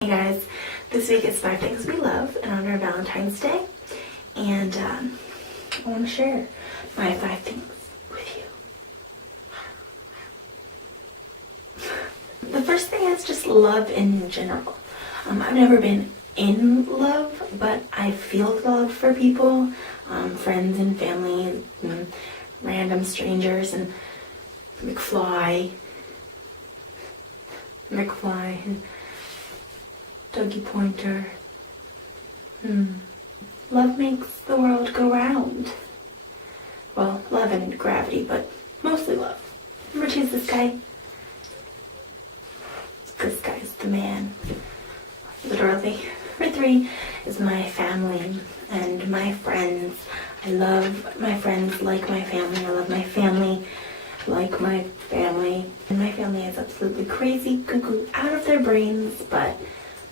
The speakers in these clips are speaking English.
Hey guys, this week is 5 Things We Love in honor of Valentine's Day, and I want to share my 5 things with you. The first thing is just love in general. I've never been in love, but I feel love for people, friends and family, and random strangers, and McFly, and Doggy Pointer. Love makes the world go round. Well, love and gravity, but mostly love. Number 2 is this guy. This guy's the man. Literally. Number 3 is my family and my friends. I love my friends like my family. I love my family like my family. And my family is absolutely crazy, cuckoo, out of their brains, but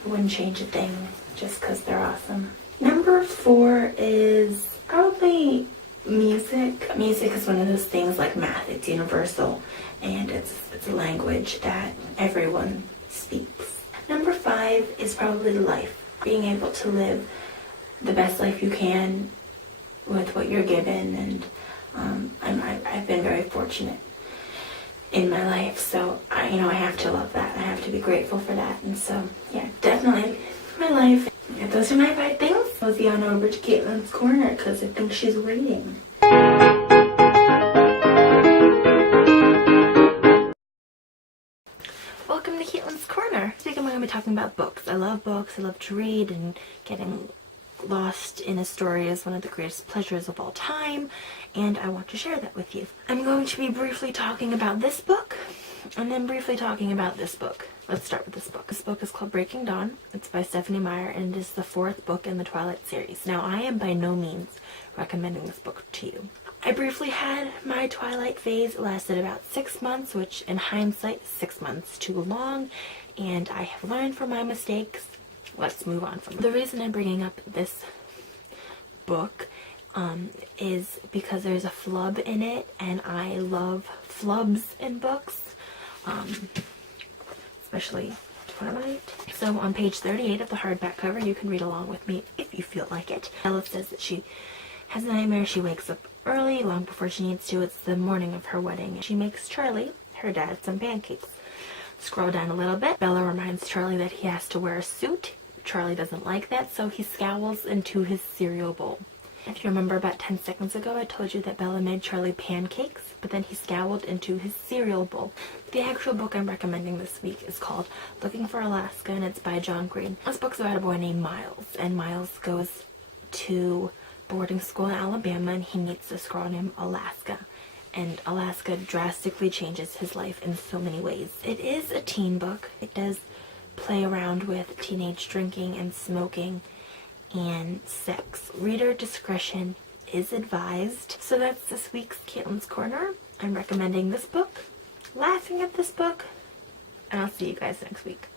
I wouldn't change a thing just because they're awesome. Number 4 is probably music. Music is one of those things like math. It's universal, and it's a language that everyone speaks. Number 5 is probably life. Being able to live the best life you can with what you're given, and I've been very fortunate in my life, so I have to love that. I have to be grateful for that, and so yeah, definitely my life. Yeah, those are my 5 things. I'll see on over to Caitlin's Corner because I think she's waiting. Welcome to Caitlin's Corner. This week I'm going to be talking about books. I love books. I love to read, and getting lost in a story is one of the greatest pleasures of all time, and I want to share that with you. I'm going to be briefly talking about this book, and then briefly talking about this book. Let's start with this book. This book is called Breakin Dawn. It's by Stephanie Meyer, and it is the 4th book in the Twilight series. Now, I am by no means recommending this book to you. I briefly had my Twilight phase. It lasted about 6 months, which in hindsight is 6 months too long, and I have learned from my mistakes. Let's move on from it. The reason I'm bringing up this book is because there's a flub in it, and I love flubs in books, especially Twilight. So on page 38 of the hardback cover, you can read along with me if you feel like it. Ella says that she has a nightmare. She wakes up early, long before she needs to. It's the morning of her wedding. She makes Charlie, her dad, some pancakes. Scroll down a little bit. Bella reminds Charlie that he has to wear a suit. Charlie doesn't like that, so he scowls into his cereal bowl. If you remember, about 10 seconds ago I told you that Bella made Charlie pancakes, but then he scowled into his cereal bowl. The actual book I'm recommending this week is called Looking for Alaska, and it's by John Green. This book's about a boy named Miles, and Miles goes to boarding school in Alabama, and he meets this girl named Alaska. And Alaska drastically changes his life in so many ways. It is a teen book. It does play around with teenage drinking and smoking and sex. Reader discretion is advised. So that's this week's Caitlin's Corner. I'm recommending this book, laughing at this book, and I'll see you guys next week.